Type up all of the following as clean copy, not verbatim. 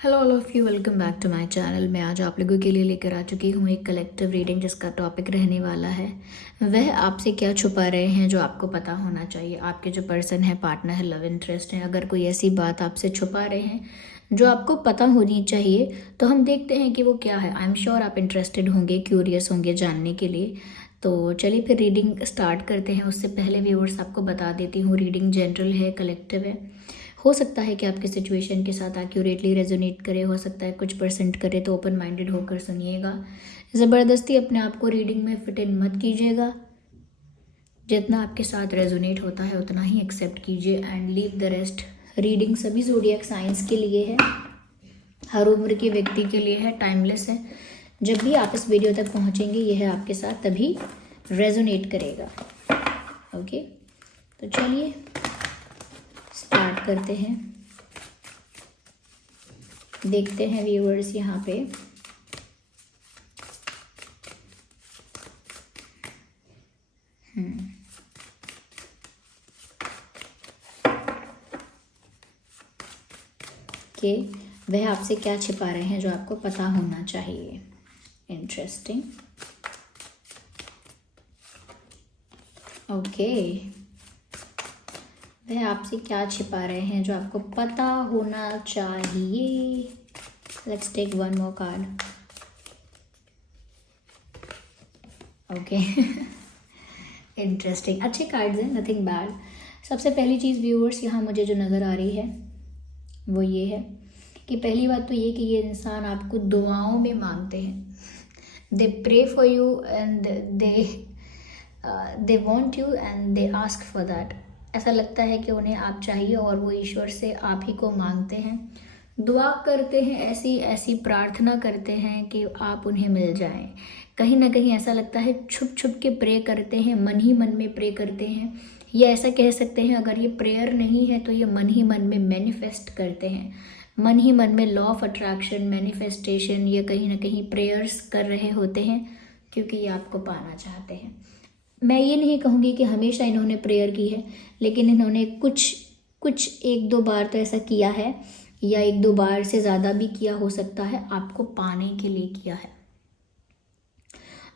Hello all of you, welcome back to my channel. मैं आज आप लोगों के लिए लेकर आ चुकी हूँ एक कलेक्टिव रीडिंग जिसका टॉपिक रहने वाला है वह आपसे क्या छुपा रहे हैं जो आपको पता होना चाहिए। आपके जो पर्सन है, पार्टनर है, लव इंटरेस्ट है, अगर कोई ऐसी बात आपसे छुपा रहे हैं जो आपको पता होनी चाहिए तो हम देखते हैं कि वो क्या है। आई एम श्योर आप इंटरेस्टेड होंगे, क्यूरियस होंगे जानने के लिए। तो चलिए फिर रीडिंग स्टार्ट करते हैं। उससे पहले व्यूअर्स आपको बता देती हूँ, रीडिंग जनरल है, कलेक्टिव है। हो सकता है कि आपके सिचुएशन के साथ एक्यूरेटली रेजोनेट करे, हो सकता है कुछ परसेंट करे, तो ओपन माइंडेड होकर सुनिएगा। ज़बरदस्ती अपने आप को रीडिंग में फिट इन मत कीजिएगा। जितना आपके साथ रेजोनेट होता है उतना ही एक्सेप्ट कीजिए and leave the rest. Reading सभी ज़ोडिएक साइंस के लिए है, हर उम्र के व्यक्ति के लिए है, टाइमलेस है। जब भी आप इस वीडियो तक पहुंचेंगे यह आपके साथ तभी रेजोनेट करेगा। ओके, तो चलिए स्टार्ट करते हैं। देखते हैं व्यूअर्स यहाँ पे कि वह आपसे क्या छिपा रहे हैं जो आपको पता होना चाहिए। इंटरेस्टिंग। ओके, वह आपसे क्या छिपा रहे हैं जो आपको पता होना चाहिए। Let's take one more card. Okay, interesting, अच्छे कार्ड्स हैं, नथिंग बैड। सबसे पहली चीज़ व्यूअर्स यहाँ मुझे जो नज़र आ रही है वो ये है कि पहली बात तो ये कि ये इंसान आपको दुआओं में मांगते हैं। They pray for you and they want you and they ask for that. ऐसा लगता है कि उन्हें आप चाहिए और वो ईश्वर से आप ही को मांगते हैं, दुआ करते हैं, ऐसी ऐसी प्रार्थना करते हैं कि आप उन्हें मिल जाएं। कहीं ना कहीं ऐसा लगता है छुप छुप के प्रे करते हैं, मन ही मन में प्रे करते हैं। ये ऐसा कह सकते हैं, अगर ये प्रेयर नहीं है तो ये मन ही मन में मैनिफेस्ट करते हैं। मन ही मन में लॉ ऑफ अट्रैक्शन, मैनिफेस्टेशन, ये कहीं ना कहीं प्रेयर्स कर रहे होते हैं क्योंकि ये आपको पाना चाहते हैं। मैं ये नहीं कहूँगी कि हमेशा इन्होंने प्रेयर की है, लेकिन इन्होंने कुछ कुछ एक दो बार तो ऐसा किया है, या एक दो बार से ज़्यादा भी किया हो सकता है। आपको पाने के लिए किया है,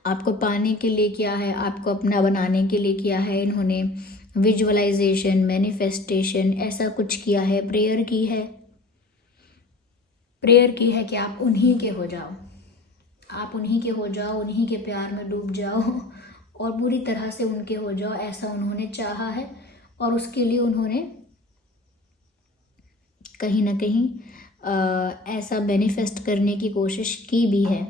आपको पाने के लिए किया है, आपको अपना बनाने के लिए किया है। इन्होंने विजुअलाइजेशन, मैनिफेस्टेशन ऐसा कुछ किया है, प्रेयर की है। प्रेयर की है कि आप उन्हीं के हो जाओ, आप उन्हीं के हो जाओ, उन्हीं के प्यार में डूब जाओ और पूरी तरह से उनके हो जाओ। ऐसा उन्होंने चाहा है और उसके लिए उन्होंने कहीं ना कहीं ऐसा मैनिफेस्ट करने की कोशिश की भी है।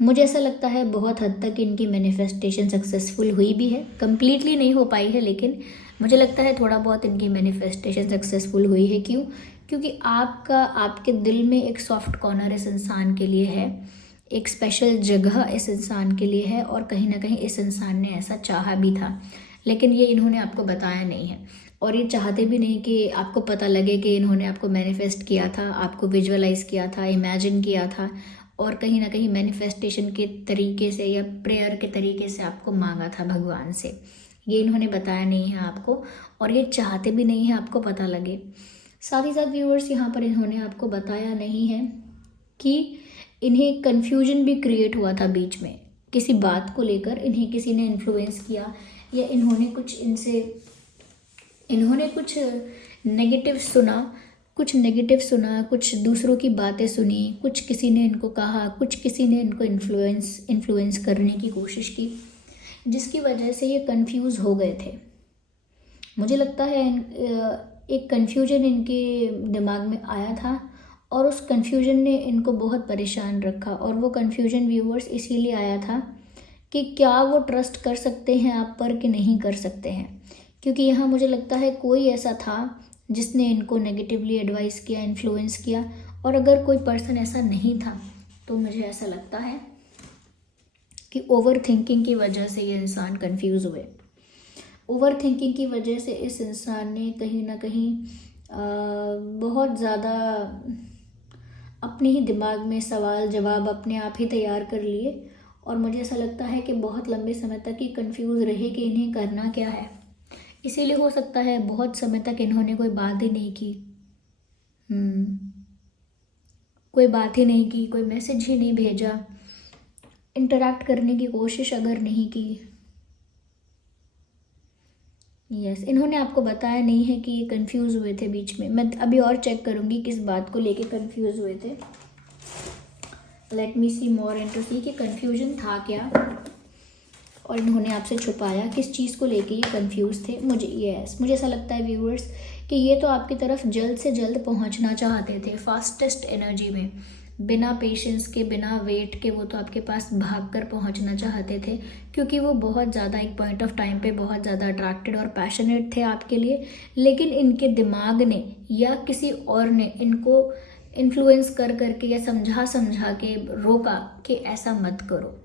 मुझे ऐसा लगता है बहुत हद तक इनकी मैनिफेस्टेशन सक्सेसफुल हुई भी है, कंप्लीटली नहीं हो पाई है, लेकिन मुझे लगता है थोड़ा बहुत इनकी मैनिफेस्टेशन सक्सेसफुल हुई है। क्यों? क्योंकि आपके दिल में एक सॉफ्ट कॉर्नर इस इंसान के लिए है, एक स्पेशल जगह इस इंसान के लिए है और कहीं ना कहीं इस इंसान ने ऐसा चाहा भी था, लेकिन ये इन्होंने आपको बताया नहीं है और ये चाहते भी नहीं कि आपको पता लगे कि इन्होंने आपको मैनिफेस्ट किया था, आपको विजुअलाइज किया था, इमेजिन किया था और कहीं ना कहीं मैनिफेस्टेशन के तरीके से या प्रेयर के तरीके से आपको मांगा था भगवान से। ये इन्होंने बताया नहीं है आपको और ये चाहते भी नहीं है आपको पता लगे। साथ ही साथ व्यूअर्स यहाँ पर इन्होंने आपको बताया नहीं है कि इन्हें कन्फ्यूजन भी क्रिएट हुआ था बीच में, किसी बात को लेकर इन्हें किसी ने इन्फ्लुएंस किया या इन्होंने कुछ नेगेटिव सुना, कुछ दूसरों की बातें सुनी, कुछ किसी ने इनको कहा, कुछ किसी ने इनको इन्फ्लुएंस करने की कोशिश की, जिसकी वजह से ये कंफ्यूज हो गए थे। मुझे लगता है एक कंफ्यूजन इनके दिमाग में आया था और उस कंफ्यूजन ने इनको बहुत परेशान रखा और वो कंफ्यूजन व्यूअर्स इसीलिए आया था कि क्या वो ट्रस्ट कर सकते हैं आप पर कि नहीं कर सकते हैं। क्योंकि यहाँ मुझे लगता है कोई ऐसा था जिसने इनको नेगेटिवली एडवाइस किया, इन्फ्लुएंस किया, और अगर कोई पर्सन ऐसा नहीं था तो मुझे ऐसा लगता है कि ओवर थिंकिंग की वजह से ये इंसान कंफ्यूज हुए। ओवर थिंकिंग की वजह से इस इंसान ने कहीं ना कहीं बहुत ज़्यादा अपने ही दिमाग में सवाल जवाब अपने आप ही तैयार कर लिए और मुझे ऐसा लगता है कि बहुत लंबे समय तक ये कंफ्यूज रहे कि इन्हें करना क्या है। इसीलिए हो सकता है बहुत समय तक इन्होंने कोई बात ही नहीं की। कोई बात ही नहीं की, कोई मैसेज ही नहीं भेजा, इंटरैक्ट करने की कोशिश अगर नहीं की। यस, इन्होंने आपको बताया नहीं है कि ये कंफ्यूज हुए थे बीच में। मैं अभी और चेक करूँगी किस बात को लेके कंफ्यूज हुए थे। Let me see more and to see कि कंफ्यूजन था क्या और इन्होंने आपसे छुपाया किस चीज़ को लेके ये कंफ्यूज थे। मुझे ऐसा लगता है व्यूअर्स कि ये तो आपकी तरफ जल्द से जल्द पहुंचना चाहते थे फास्टेस्ट एनर्जी में, बिना पेशेंस के, बिना वेट के वो तो आपके पास भागकर पहुंचना चाहते थे, क्योंकि वो बहुत ज़्यादा एक पॉइंट ऑफ टाइम पे बहुत ज़्यादा अट्रैक्टेड और पैशनेट थे आपके लिए। लेकिन इनके दिमाग ने या किसी और ने इनको इन्फ्लुएंस कर करके या समझा के रोका कि ऐसा मत करो।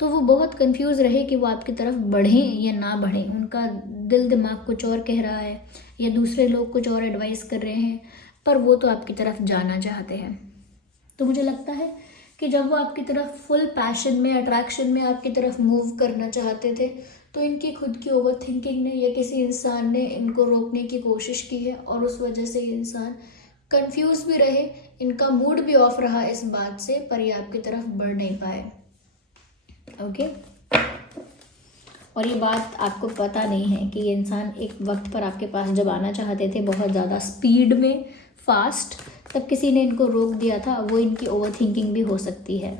तो वो बहुत कंफ्यूज रहे कि वो आपकी तरफ बढ़ें या ना बढ़ें। उनका दिल दिमाग कुछ और कह रहा है या दूसरे लोग कुछ और एडवाइस कर रहे हैं, पर वो तो आपकी तरफ जाना चाहते हैं। तो मुझे लगता है कि जब वो आपकी तरफ फुल पैशन में, अट्रैक्शन में आपकी तरफ मूव करना चाहते थे, तो इनकी खुद की ओवर थिंकिंग ने या किसी इंसान ने इनको रोकने की कोशिश की है, और उस वजह से ये इंसान कंफ्यूज भी रहे, इनका मूड भी ऑफ रहा इस बात से, पर ये आपकी तरफ बढ़ नहीं पाए। ओके, और ये बात आपको पता नहीं है कि ये इंसान एक वक्त पर आपके पास जब आना चाहते थे बहुत ज़्यादा स्पीड में, फास्ट, तब किसी ने इनको रोक दिया था। वो इनकी ओवर थिंकिंग भी हो सकती है।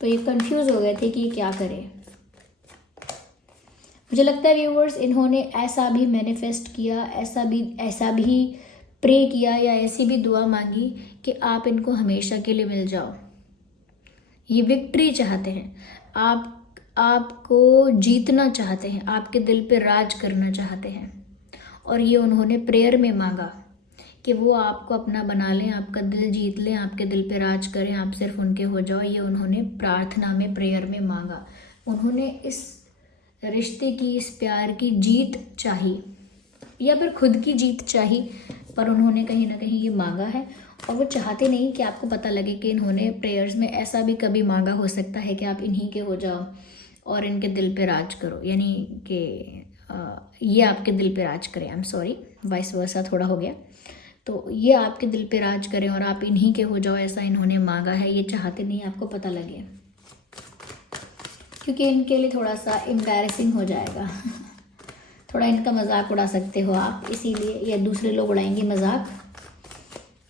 तो ये कंफ्यूज हो गए थे कि क्या करें। मुझे लगता है व्यूवर्स, इन्होंने ऐसा भी मैनिफेस्ट किया, ऐसा भी प्रे किया या ऐसी भी दुआ मांगी कि आप इनको हमेशा के लिए मिल जाओ। ये विक्ट्री चाहते हैं, आपको जीतना चाहते हैं, आपके दिल पे राज करना चाहते हैं। और ये उन्होंने प्रेयर में मांगा कि वो आपको अपना बना लें, आपका दिल जीत लें, आपके दिल पे राज करें, आप सिर्फ उनके हो जाओ। ये उन्होंने प्रार्थना में, प्रेयर में मांगा। उन्होंने इस रिश्ते की, इस प्यार की जीत चाही या फिर खुद की जीत चाही, पर उन्होंने कहीं ना कहीं ये मांगा है। और वो चाहते नहीं कि आपको पता लगे कि इन्होंने प्रेयर्स में ऐसा भी कभी मांगा हो सकता है कि आप इन्हीं के हो जाओ और इनके दिल पे राज करो, यानी कि ये आपके दिल पे राज करें। I am sorry, vice versa थोड़ा हो गया। तो ये आपके दिल पे राज करें और आप इन्हीं के हो जाओ, ऐसा इन्होंने मांगा है। ये चाहते नहीं आपको पता लगे, क्योंकि इनके लिए थोड़ा सा एम्बैरेसिंग हो जाएगा थोड़ा इनका मजाक उड़ा सकते हो आप, इसीलिए, या दूसरे लोग उड़ाएंगे मजाक,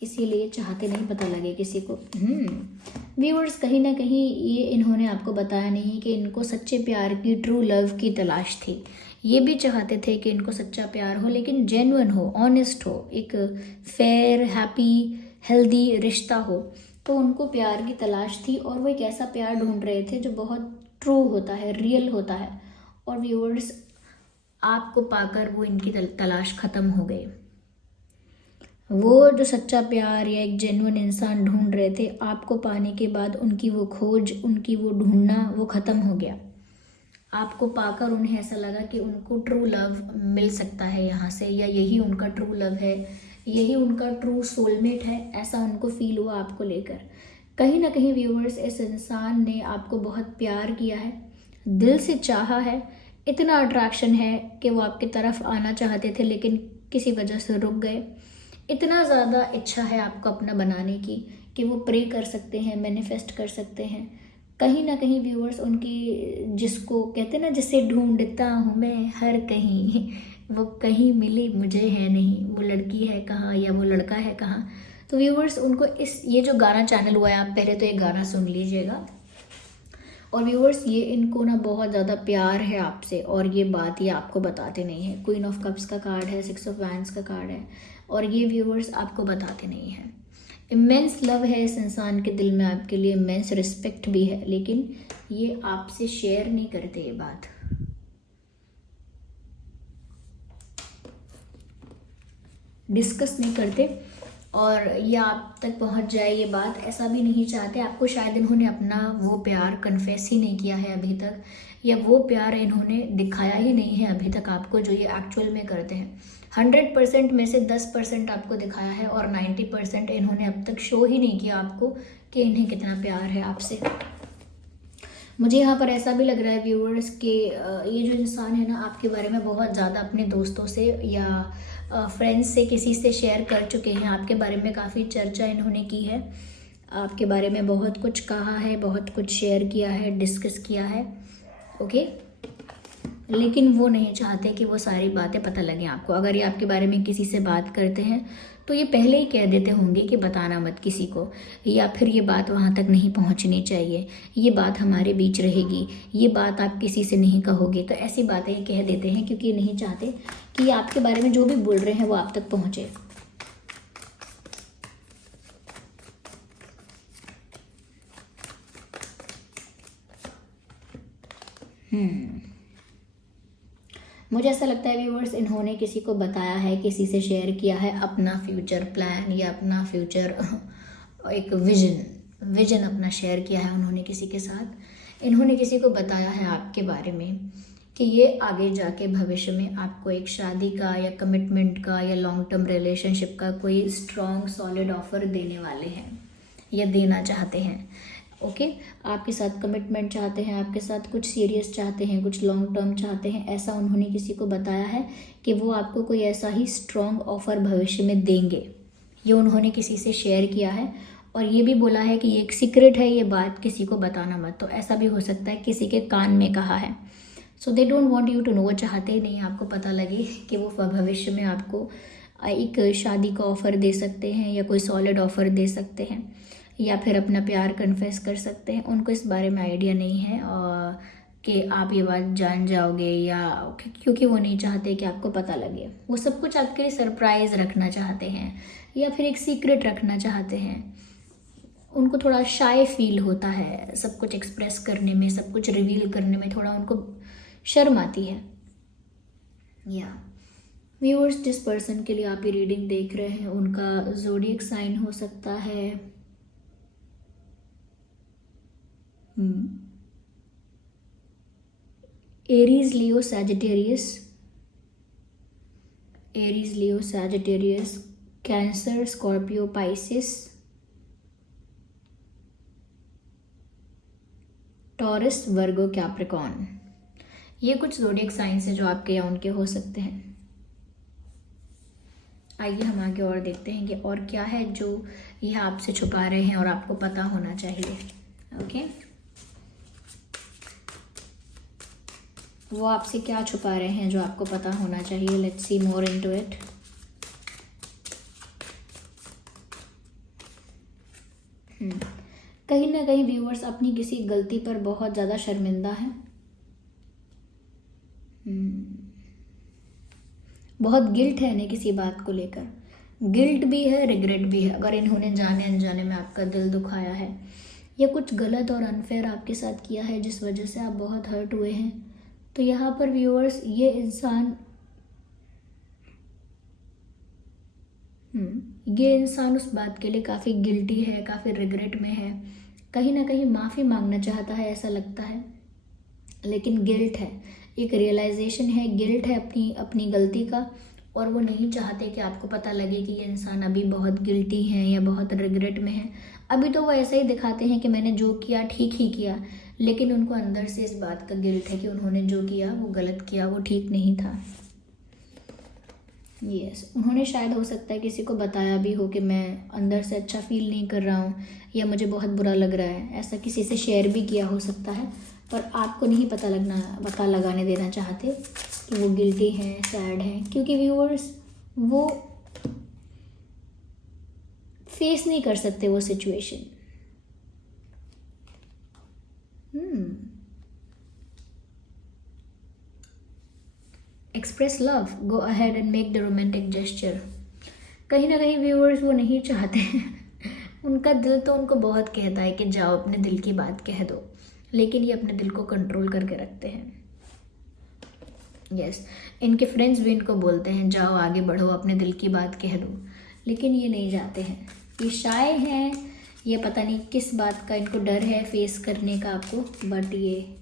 इसीलिए चाहते नहीं पता लगे किसी को। व्यूअर्स, कहीं ना कहीं ये इन्होंने आपको बताया नहीं कि इनको सच्चे प्यार की, ट्रू लव की तलाश थी। ये भी चाहते थे कि इनको सच्चा प्यार हो, लेकिन जेन्युइन हो, ऑनेस्ट हो, एक फेयर, हैप्पी, हेल्दी रिश्ता हो। तो उनको प्यार की तलाश थी, और वो एक ऐसा प्यार ढूंढ रहे थे जो बहुत ट्रू होता है, रियल होता है। और व्यूअर्स, आपको पाकर वो इनकी तलाश ख़त्म हो गई। वो जो सच्चा प्यार या एक जेन्युइन इंसान ढूंढ रहे थे, आपको पाने के बाद उनकी वो खोज, उनकी वो ढूंढना, वो ख़त्म हो गया। आपको पाकर उन्हें ऐसा लगा कि उनको ट्रू लव मिल सकता है यहाँ से, या यही उनका ट्रू लव है, यही उनका ट्रू सोलमेट है, ऐसा उनको फील हुआ आपको लेकर। कहीं ना कहीं व्यूअर्स, इस इंसान ने आपको बहुत प्यार किया है, दिल से चाहा है, इतना अट्रैक्शन है कि वो आपकी तरफ आना चाहते थे लेकिन किसी वजह से रुक गए। इतना ज़्यादा इच्छा है आपको अपना बनाने की कि वो प्रे कर सकते हैं, मैनिफेस्ट कर सकते हैं। कहीं ना कहीं व्यूअर्स, उनकी, जिसको कहते हैं ना, जिसे ढूंढता हूँ मैं हर कहीं, वो कहीं मिली मुझे है नहीं, वो लड़की है कहाँ या वो लड़का है कहाँ। तो व्यूअर्स, उनको ये जो गाना चैनल हुआ है, आप पहले तो एक गाना सुन लीजिएगा। और व्यूअर्स, ये इनको ना बहुत ज़्यादा प्यार है आपसे, और ये बात ये आपको बताते नहीं है। क्वीन ऑफ कप्स का कार्ड है, 6 ऑफ वैंड्स का कार्ड है, और ये व्यूअर्स आपको बताते नहीं हैं। इमेंस लव है इस इंसान के दिल में आपके लिए, इमेंस रिस्पेक्ट भी है, लेकिन ये आपसे शेयर नहीं करते, ये बात डिस्कस नहीं करते, और ये आप तक पहुंच जाए ये बात, ऐसा भी नहीं चाहते। आपको शायद इन्होंने अपना वो प्यार कन्फेस ही नहीं किया है अभी तक, या वो प्यार इन्होंने दिखाया ही नहीं है अभी तक आपको, जो ये एक्चुअल में करते हैं। 100% में से 10% आपको दिखाया है, और 90% इन्होंने अब तक शो ही नहीं किया आपको कि इन्हें कितना प्यार है आपसे। मुझे यहाँ पर ऐसा भी लग रहा है व्यूअर्स कि ये जो इंसान है ना, आपके बारे में बहुत ज़्यादा अपने दोस्तों से या फ्रेंड्स से किसी से शेयर कर चुके हैं, आपके बारे में काफ़ी चर्चा इन्होंने की है, आपके बारे में बहुत कुछ कहा है, बहुत कुछ शेयर किया है, डिस्कस किया है, ओके। लेकिन वो नहीं चाहते कि वो सारी बातें पता लगें आपको। अगर ये आपके बारे में किसी से बात करते हैं तो ये पहले ही कह देते होंगे कि बताना मत किसी को, या फिर ये बात वहाँ तक नहीं पहुँचनी चाहिए, ये बात हमारे बीच रहेगी, ये बात आप किसी से नहीं कहोगे। तो ऐसी बातें ये कह देते हैं क्योंकि ये नहीं चाहते कि ये आपके बारे में जो भी बोल रहे हैं वो आप तक पहुँचे। मुझे ऐसा लगता है व्यूअर्स, इन्होंने किसी को बताया है, किसी से शेयर किया है अपना फ्यूचर प्लान या अपना फ्यूचर एक विजन अपना शेयर किया है उन्होंने किसी के साथ। इन्होंने किसी को बताया है आपके बारे में कि ये आगे जाके भविष्य में आपको एक शादी का या कमिटमेंट का या लॉन्ग टर्म रिलेशनशिप का कोई स्ट्रॉन्ग सॉलिड ऑफर देने वाले हैं या देना चाहते हैं, ओके। आपके साथ कमिटमेंट चाहते हैं, आपके साथ कुछ सीरियस चाहते हैं, कुछ लॉन्ग टर्म चाहते हैं, ऐसा उन्होंने किसी को बताया है कि वो आपको कोई ऐसा ही स्ट्रॉन्ग ऑफर भविष्य में देंगे। ये उन्होंने किसी से शेयर किया है और ये भी बोला है कि ये एक सीक्रेट है, ये बात किसी को बताना मत। तो ऐसा भी हो सकता है किसी के कान में कहा है। So they don't want you to know, वो चाहते ही नहीं आपको पता लगे कि वो भविष्य में आपको एक शादी का ऑफ़र दे सकते हैं या कोई सॉलिड ऑफ़र दे सकते हैं या फिर अपना प्यार कन्फेस कर सकते हैं। उनको इस बारे में आइडिया नहीं है कि आप ये बात जान जाओगे, या क्योंकि वो नहीं चाहते कि आपको पता लगे। वो सब कुछ आपके लिए सरप्राइज़ रखना चाहते हैं या फिर एक सीक्रेट रखना चाहते हैं। उनको थोड़ा शाय फील होता है सब कुछ एक्सप्रेस करने में, सब कुछ रिवील करने में थोड़ा उनको शर्म आती है। या व्यूअर्स, जिस पर्सन के लिए आप ये रीडिंग देख रहे हैं उनका ज़ोडिएक साइन हो सकता है Aries, Leo, Sagittarius, Aries, Leo, Sagittarius, Cancer, Scorpio, Pisces, Taurus, Virgo, Capricorn. ये कुछ ज़ोडिएक साइंस है जो आपके या उनके हो सकते हैं। आइए हम आगे और देखते हैं कि और क्या है जो यह आपसे छुपा रहे हैं और आपको पता होना चाहिए, ओके। वो आपसे क्या छुपा रहे हैं जो आपको पता होना चाहिए। Let's see more into it. कहीं ना कहीं व्यूअर्स अपनी किसी गलती पर बहुत ज़्यादा शर्मिंदा है, बहुत गिल्ट है इन्हें किसी बात को लेकर। गिल्ट भी है, रिग्रेट भी है। अगर इन्होंने जाने अनजाने में आपका दिल दुखाया है या कुछ गलत और अनफेयर आपके साथ किया है जिस वजह से आप बहुत हर्ट हुए हैं, तो यहाँ पर व्यूअर्स ये इंसान उस बात के लिए काफ़ी गिल्टी है, काफ़ी रिग्रेट में है, कहीं ना कहीं माफ़ी मांगना चाहता है ऐसा लगता है, लेकिन गिल्ट है, एक रियलाइजेशन है, गिल्ट है अपनी गलती का, और वो नहीं चाहते कि आपको पता लगे कि ये इंसान अभी बहुत गिल्टी है या बहुत रिग्रेट में है। अभी तो वो ऐसा ही दिखाते हैं कि मैंने जो किया ठीक ही किया, लेकिन उनको अंदर से इस बात का गिल्ट है कि उन्होंने जो किया वो गलत किया, वो ठीक नहीं था। यस, उन्होंने शायद हो सकता है किसी को बताया भी हो कि मैं अंदर से अच्छा फील नहीं कर रहा हूँ या मुझे बहुत बुरा लग रहा है, ऐसा किसी से शेयर भी किया हो सकता है, पर आपको नहीं पता लगाने देना चाहते कि वो गिल्टी हैं, सैड हैं, क्योंकि व्यूअर्स वो फेस नहीं कर सकते वो situation. Express love, go ahead and make the romantic gesture. कहीं ना कहीं व्यूअर्स वो नहीं चाहते उनका दिल तो उनको बहुत कहता है कि जाओ अपने दिल की बात कह दो, लेकिन ये अपने दिल को कंट्रोल करके रखते हैं। यस, इनके फ्रेंड्स भी इनको बोलते हैं जाओ आगे बढ़ो, अपने दिल की बात कह दो, लेकिन ये नहीं जाते हैं। ये शाय हैं, ये पता नहीं किस बात का इनको डर है फेस करने का आपको, बट ये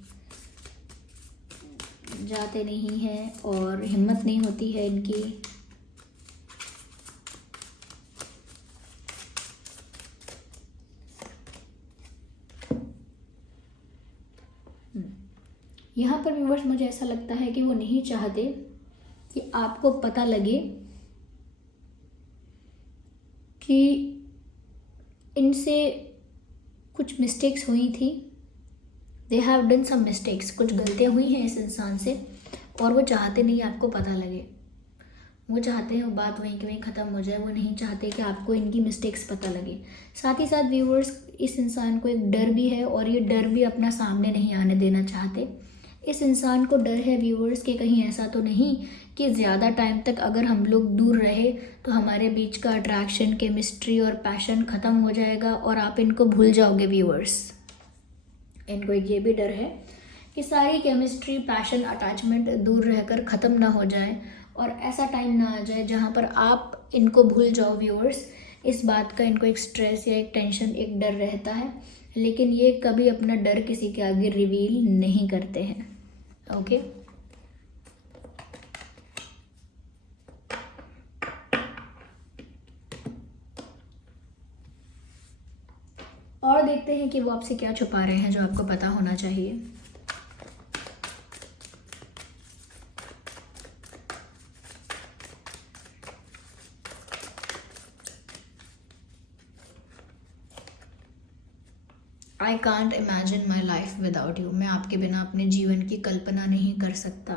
जाते नहीं हैं और हिम्मत नहीं होती है इनकी। यहाँ पर व्यूअर्स मुझे ऐसा लगता है कि वो नहीं चाहते कि आपको पता लगे कि इनसे कुछ मिस्टेक्स हुई थी, they have done some mistakes, कुछ गलतियाँ हुई हैं इस इंसान से और वो चाहते नहीं आपको पता लगे। वो चाहते हैं वो बात वहीं की वहीं ख़त्म हो जाए, वो नहीं चाहते कि आपको इनकी मिस्टेक्स पता लगे। साथ ही साथ व्यूअर्स, इस इंसान को एक डर भी है और ये डर भी अपना सामने नहीं आने देना चाहते। इस इंसान को डर है व्यूअर्स कि कहीं ऐसा तो नहीं कि ज़्यादा टाइम तक अगर हम लोग दूर रहे तो हमारे बीच का अट्रैक्शन, केमिस्ट्री और पैशन ख़त्म हो जाएगा और आप इनको भूल जाओगे व्यूअर्स। इनको एक ये भी डर है कि सारी केमिस्ट्री, पैशन, अटैचमेंट दूर रहकर ख़त्म ना हो जाए और ऐसा टाइम ना आ जाए जहाँ पर आप इनको भूल जाओ व्यूअर्स। इस बात का इनको एक स्ट्रेस या एक टेंशन, एक डर रहता है, लेकिन ये कभी अपना डर किसी के आगे रिवील नहीं करते हैं। ओके, और देखते हैं कि वो आपसे क्या छुपा रहे हैं जो आपको पता होना चाहिए। I can't imagine my life without you, मैं आपके बिना अपने जीवन की कल्पना नहीं कर सकता।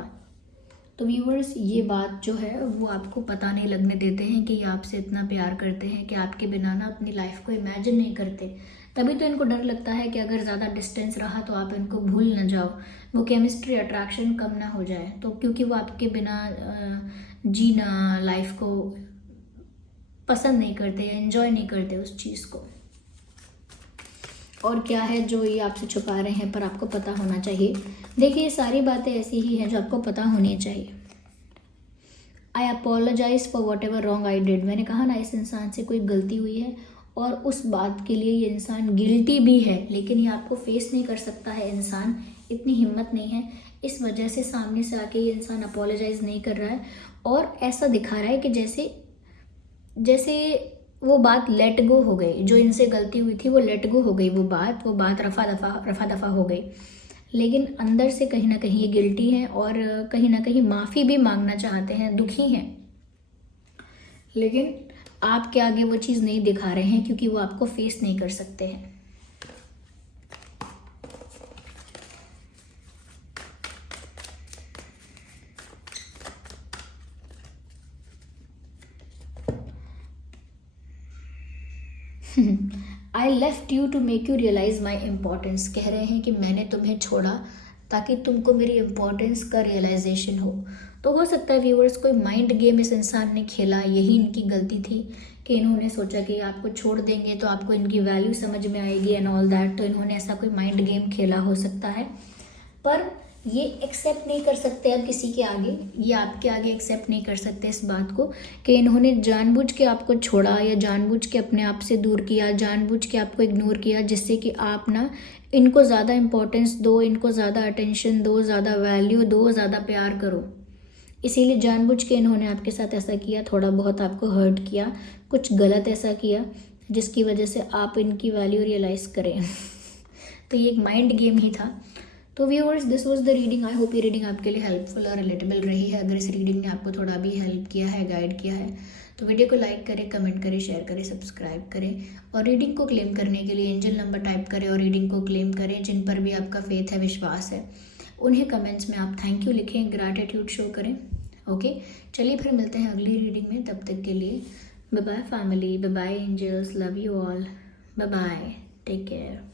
तो व्यूअर्स, ये बात जो है वो आपको पता नहीं लगने देते हैं कि ये आपसे इतना प्यार करते हैं कि आपके बिना ना अपनी लाइफ को इमेजिन नहीं करते। तभी तो इनको डर लगता है कि अगर ज़्यादा डिस्टेंस रहा तो आप इनको भूल ना जाओ, वो केमिस्ट्री, अट्रैक्शन कम ना हो जाए। तो क्योंकि वो आपके बिना जीना, लाइफ को पसंद नहीं करते या एंजॉय नहीं करते उस चीज़ को। और क्या है जो ये आपसे छुपा रहे हैं पर आपको पता होना चाहिए। देखिए, सारी बातें ऐसी ही हैं जो आपको पता होनी चाहिए। I apologise for whatever wrong I did. मैंने कहा ना, इस इंसान से कोई गलती हुई है और उस बात के लिए ये इंसान गिल्टी भी है, लेकिन ये आपको फेस नहीं कर सकता है इंसान, इतनी हिम्मत नहीं है। इस वजह से सामने से आके ये इंसान अपोलोजाइज नहीं कर रहा है और ऐसा दिखा रहा है कि जैसे वो बात लेट गो हो गई, जो इनसे गलती हुई थी वो लेट गो हो गई, वो बात रफा दफा हो गई। लेकिन अंदर से कहीं ना कहीं ये गिल्टी हैं और कहीं ना कहीं माफ़ी भी मांगना चाहते हैं, दुखी हैं, लेकिन आपके आगे वो चीज़ नहीं दिखा रहे हैं क्योंकि वो आपको फेस नहीं कर सकते हैं। I left you to make you realise my importance. कह रहे हैं कि मैंने तुम्हें छोड़ा ताकि तुमको मेरी इम्पोर्टेंस का रियलाइजेशन हो। तो हो सकता है व्यूअर्स, कोई माइंड गेम इस इंसान ने खेला, यही इनकी गलती थी कि इन्होंने सोचा कि आपको छोड़ देंगे तो आपको इनकी वैल्यू समझ में आएगी एंड ऑल दैट। तो इन्होंने ऐसा कोई माइंड गेम खेला हो सकता है, पर ये एक्सेप्ट नहीं कर सकते अब किसी के आगे, ये आपके आगे एक्सेप्ट नहीं कर सकते इस बात को कि इन्होंने जानबूझ के आपको छोड़ा या जानबूझ के अपने आप से दूर किया, जानबूझ के आपको इग्नोर किया, जिससे कि आप ना इनको ज़्यादा इम्पोर्टेंस दो, इनको ज़्यादा अटेंशन दो, ज़्यादा वैल्यू दो, ज़्यादा प्यार करो। इसीलिए जानबूझ के इन्होंने आपके साथ ऐसा किया, थोड़ा बहुत आपको हर्ट किया, कुछ गलत ऐसा किया जिसकी वजह से आप इनकी वैल्यू रियलाइज़ करें। तो ये एक माइंड गेम ही था। तो viewers, this was the reading. I hope ये रीडिंग आपके लिए हेल्पफुल और रिलेटेबल रही है। अगर इस रीडिंग ने आपको थोड़ा भी हेल्प किया है, गाइड किया है, तो वीडियो को लाइक करें, कमेंट करें, शेयर करें, सब्सक्राइब करें और रीडिंग को क्लेम करने के लिए एंजल नंबर टाइप करें और रीडिंग को क्लेम करें। जिन पर भी आपका फेथ है, विश्वास है, उन्हें कमेंट्स में आप थैंक यू लिखें, ग्रैटिट्यूड शो करें। ओके, चलिए फिर मिलते हैं अगली रीडिंग में। तब तक के लिए bye bye family, bye bye angels, love you all, bye bye, take care.